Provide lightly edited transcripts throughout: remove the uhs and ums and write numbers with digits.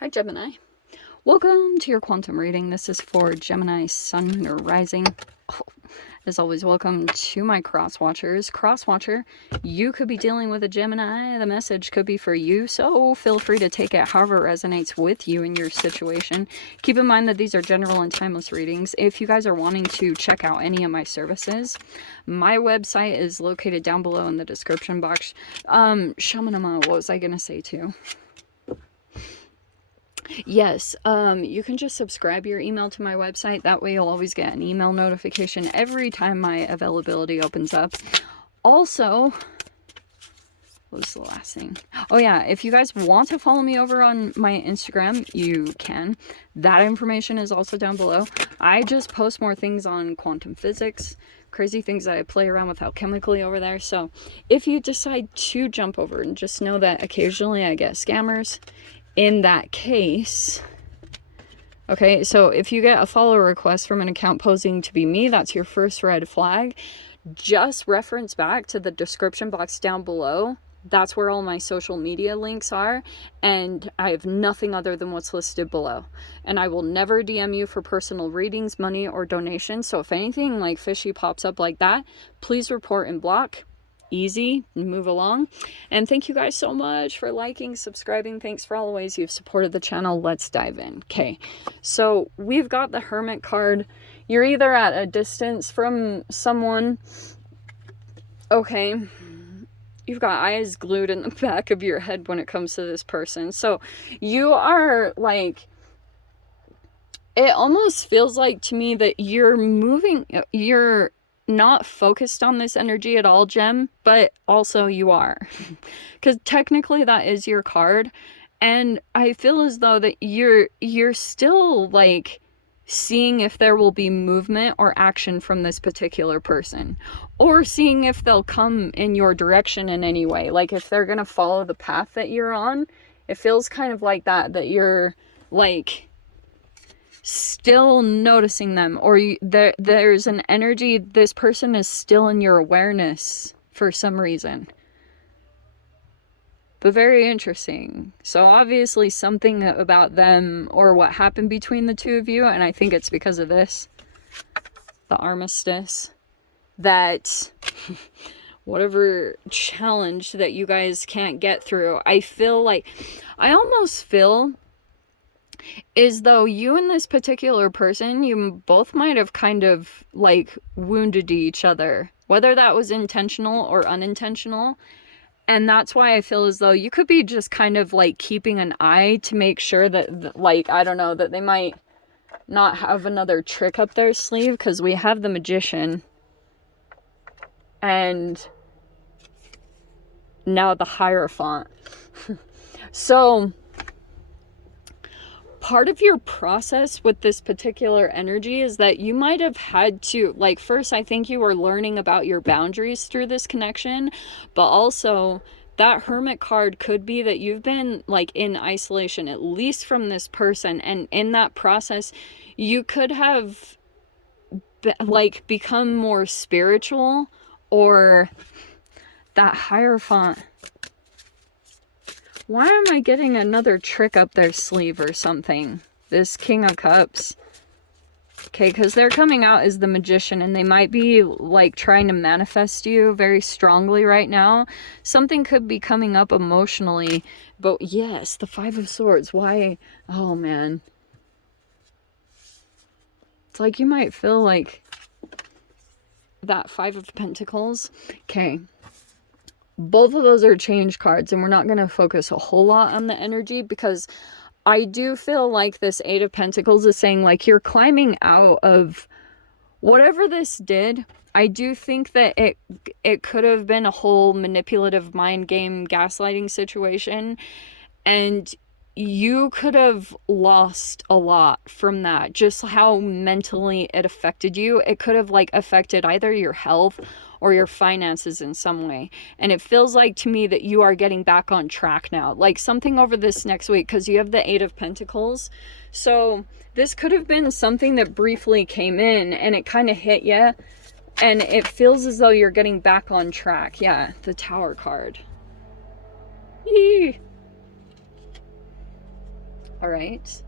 Hi Gemini. Welcome to your quantum reading. This is for Gemini Sun or Rising. Oh, as always, welcome to my cross watchers. Cross watcher, you could be dealing with a Gemini. The message could be for you, so feel free to take it however it resonates with you in your situation. Keep in mind that these are general and timeless readings. If you guys are wanting to check out any of my services, my website is located down below in the description box. Shamanama, what was I gonna say too? Yes, you can just subscribe your email to my website. That way you'll always get an email notification every time my availability opens up. Also, what was the last thing? Oh yeah, if you guys want to follow me over on my Instagram, you can. That information is also down below. I just post more things on quantum physics, crazy things that I play around with alchemically over there. So if you decide to jump over, and just know that occasionally I get scammers. In that case, okay, so if you get a follow request from an account posing to be me, that's your first red flag. Just reference back to the description box down below. That's where all my social media links are, and I have nothing other than what's listed below. And I will never DM you for personal readings, money, or donations. So if anything like fishy pops up like that, please report and block. Easy, move along. And thank you guys so much for liking, subscribing. Thanks for all the ways you've supported the channel. Let's dive in. Okay, so we've got the Hermit card. You're either at a distance from someone, okay, you've got eyes glued in the back of your head when it comes to this person. So you are like, it almost feels like to me that you're moving, you're not focused on this energy at all, Gem, but also you are. Because technically that is your card. And I feel as though that you're still like seeing if there will be movement or action from this particular person. Or seeing if they'll come in your direction in any way. Like if they're gonna follow the path that you're on. It feels kind of like that you're like still noticing them, or there's an energy, this person is still in your awareness for some reason. But very interesting. So obviously something about them or what happened between the two of you, and I think it's because of this, the armistice, that whatever challenge that you guys can't get through, I almost feel is though you and this particular person, you both might have kind of like wounded each other, whether that was intentional or unintentional. And that's why I feel as though you could be just kind of like keeping an eye to make sure that like, I don't know, that they might not have another trick up their sleeve, because we have the Magician and now the Hierophant. So part of your process with this particular energy is that you might have had to, like, first I think you were learning about your boundaries through this connection, but also that Hermit card could be that you've been like in isolation, at least from this person, and in that process you could have like become more spiritual, or that Hierophant. Why am I getting another trick up their sleeve or something? This King of Cups. Okay, because they're coming out as the Magician, and they might be like trying to manifest you very strongly right now. Something could be coming up emotionally. But yes, the Five of Swords. Why? Oh man. It's like you might feel like that Five of Pentacles. Okay. Both of those are change cards, and we're not going to focus a whole lot on the energy, because I do feel like this Eight of Pentacles is saying like you're climbing out of whatever this did. I do think that it could have been a whole manipulative mind game gaslighting situation, and you could have lost a lot from that, just how mentally it affected you. It could have like affected either your health or your finances in some way. And it feels like to me that you are getting back on track now, like something over this next week, because you have the Eight of Pentacles. So this could have been something that briefly came in and it kind of hit you, and it feels as though you're getting back on track. Yeah, the Tower card. Yee. All right.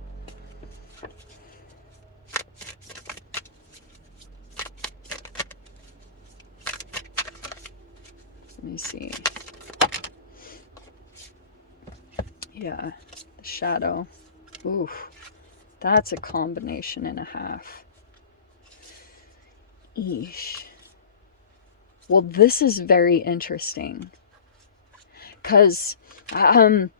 Let me see. Yeah, the shadow. Ooh, that's a combination and a half. Eesh. Well, this is very interesting. Because I'm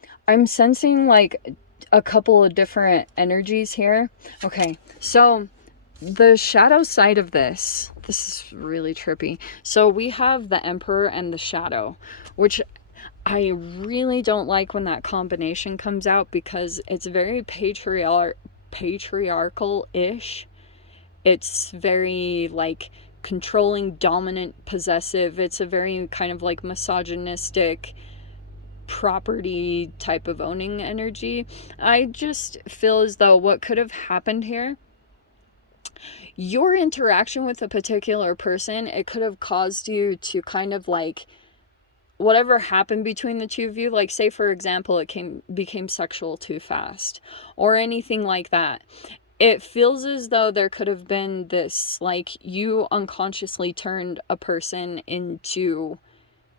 sensing like a couple of different energies here. Okay, so the shadow side of this is really trippy. So we have the Emperor and the Shadow, which I really don't like when that combination comes out, because it's very patriarchal-ish. It's very like controlling, dominant, possessive. It's a very kind of like misogynistic property type of owning energy. I just feel as though what could have happened here, your interaction with a particular person, it could have caused you to kind of like, whatever happened between the two of you, like say for example it became sexual too fast or anything like that. It feels as though there could have been this, like, you unconsciously turned a person into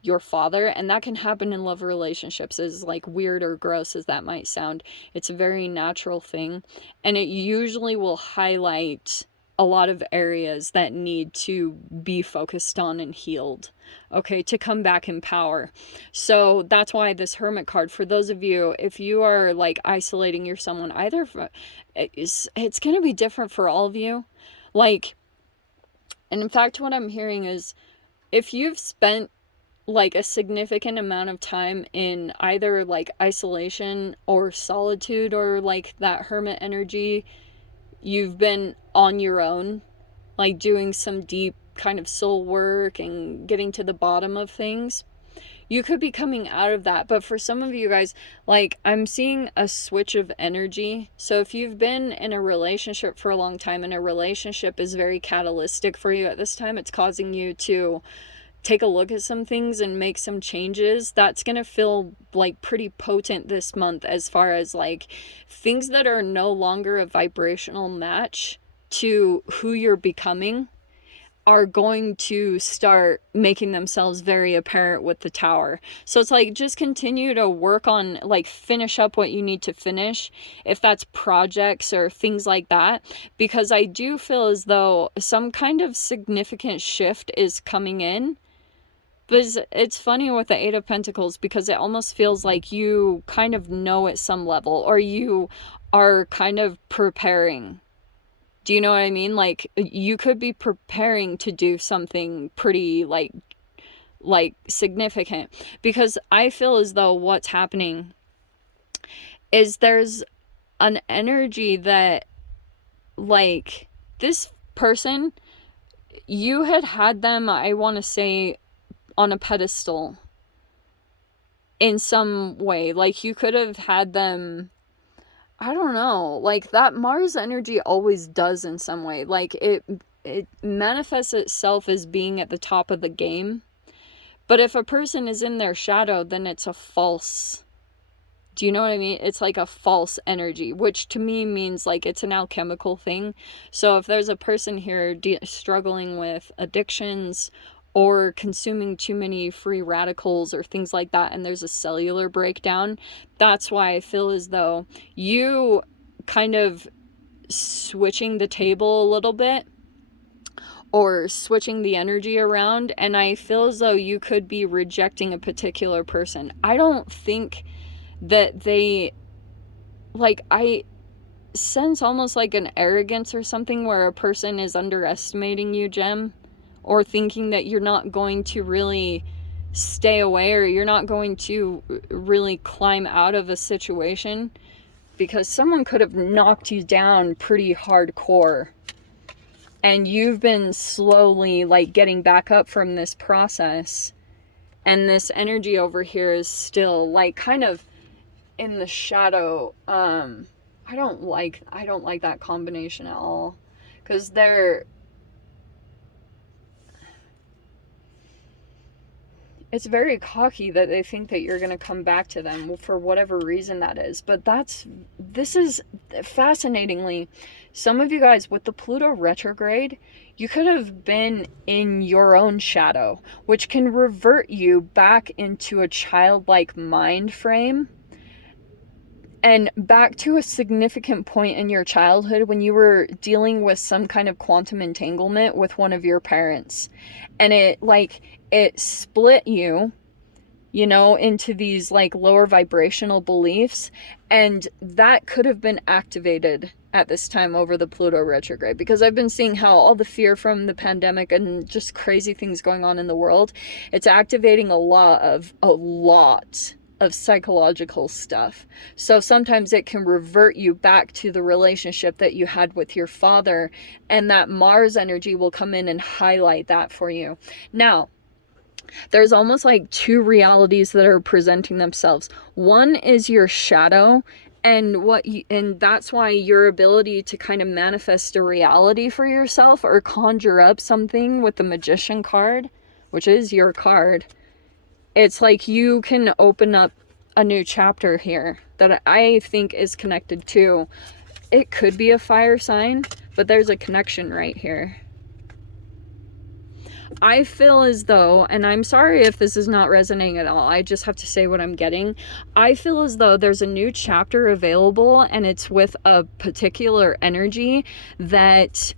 your father, and that can happen in love relationships, as like weird or gross as that might sound. It's a very natural thing, and it usually will highlight a lot of areas that need to be focused on and healed, okay, to come back in power. So that's why this Hermit card, for those of you, if you are like isolating your someone, either it's going to be different for all of you, like, and in fact what I'm hearing is, if you've spent like a significant amount of time in either like isolation or solitude, or like that hermit energy, you've been on your own, like doing some deep kind of soul work and getting to the bottom of things, you could be coming out of that. But for some of you guys, like, I'm seeing a switch of energy. So if you've been in a relationship for a long time and a relationship is very catalytic for you at this time, it's causing you to take a look at some things and make some changes. That's gonna feel like pretty potent this month, as far as like things that are no longer a vibrational match to who you're becoming are going to start making themselves very apparent with the Tower. So it's like, just continue to work on, like, finish up what you need to finish, if that's projects or things like that, because I do feel as though some kind of significant shift is coming in. But it's funny with the Eight of Pentacles, because it almost feels like you kind of know at some level, or you are kind of preparing. Do you know what I mean? Like, you could be preparing to do something pretty like significant, because I feel as though what's happening is there's an energy that, like, this person, you had them, I want to say, on a pedestal in some way. Like, you could have had them, I don't know, like, that Mars energy always does in some way. Like, it manifests itself as being at the top of the game. But if a person is in their shadow, then it's a false, do you know what I mean? It's like a false energy, which to me means like it's an alchemical thing. So if there's a person here struggling with addictions or consuming too many free radicals or things like that, and there's a cellular breakdown, that's why I feel as though you kind of switching the table a little bit, or switching the energy around, and I feel as though you could be rejecting a particular person. I don't think that they, like, I sense almost like an arrogance or something, where a person is underestimating you, Gem, or thinking that you're not going to really stay away, or you're not going to really climb out of a situation, because someone could have knocked you down pretty hardcore, and you've been slowly like getting back up from this process, and this energy over here is still like kind of in the shadow. I don't like that combination at all, because it's very cocky that they think that you're going to come back to them for whatever reason that is. But this is fascinatingly, some of you guys with the Pluto retrograde, you could have been in your own shadow, which can revert you back into a childlike mind frame and back to a significant point in your childhood when you were dealing with some kind of quantum entanglement with one of your parents. And it split you, you know, into these like lower vibrational beliefs. And that could have been activated at this time over the Pluto retrograde, because I've been seeing how all the fear from the pandemic and just crazy things going on in the world, it's activating a lot of psychological stuff. So sometimes it can revert you back to the relationship that you had with your father, and that Mars energy will come in and highlight that for you. Now, there's almost like two realities that are presenting themselves. One is your shadow, and that's why your ability to kind of manifest a reality for yourself or conjure up something with the Magician card, which is your card, it's like you can open up a new chapter here that I think is connected to. It could be a fire sign, but there's a connection right here. I feel as though, and I'm sorry if this is not resonating at all, I just have to say what I'm getting. I feel as though there's a new chapter available, and it's with a particular energy that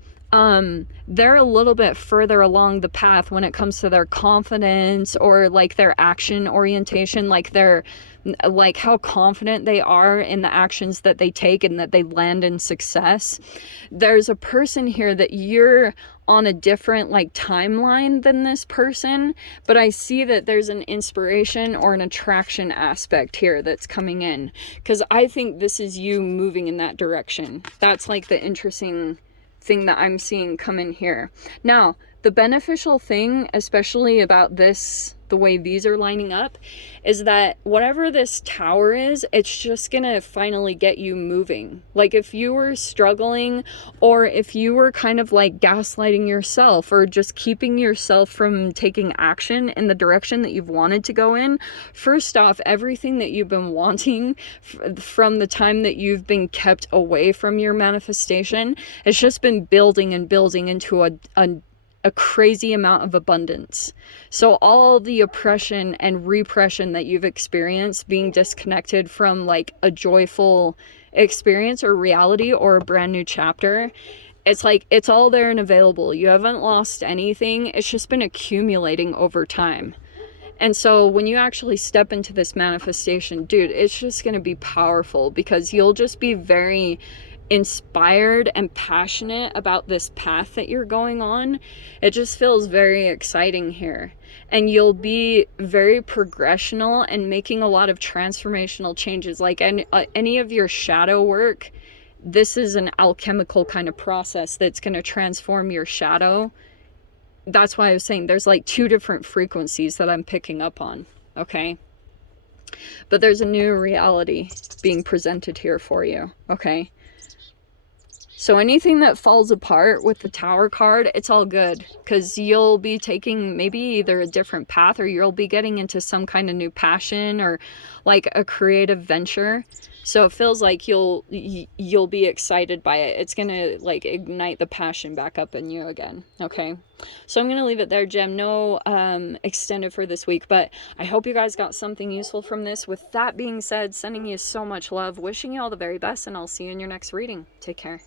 they're a little bit further along the path when it comes to their confidence or like their action orientation, like how confident they are in the actions that they take and that they land in success. There's a person here that you're on a different like timeline than this person, but I see that there's an inspiration or an attraction aspect here that's coming in, because I think this is you moving in that direction. That's like the interesting thing that I'm seeing come in here. Now, the beneficial thing, especially about this, the way these are lining up, is that whatever this tower is, it's just gonna finally get you moving. Like if you were struggling, or if you were kind of like gaslighting yourself or just keeping yourself from taking action in the direction that you've wanted to go in, first off, everything that you've been wanting from the time that you've been kept away from your manifestation, it's just been building and building into a crazy amount of abundance. So all the oppression and repression that you've experienced, being disconnected from like a joyful experience or reality or a brand new chapter, it's like it's all there and available. You haven't lost anything. It's just been accumulating over time. And so when you actually step into this manifestation, dude, it's just going to be powerful, because you'll just be very inspired and passionate about this path that you're going on. It just feels very exciting here, and you'll be very progressional and making a lot of transformational changes. Like any of your shadow work, this is an alchemical kind of process that's going to transform your shadow. That's why I was saying there's like two different frequencies that I'm picking up on, okay? But there's a new reality being presented here for you, okay? So anything that falls apart with the Tower card, it's all good, because you'll be taking maybe either a different path, or you'll be getting into some kind of new passion or like a creative venture. So it feels like you'll be excited by it. It's gonna like ignite the passion back up in you again. Okay, so I'm gonna leave it there, Gem. No extended for this week, but I hope you guys got something useful from this. With that being said, sending you so much love, wishing you all the very best, and I'll see you in your next reading. Take care.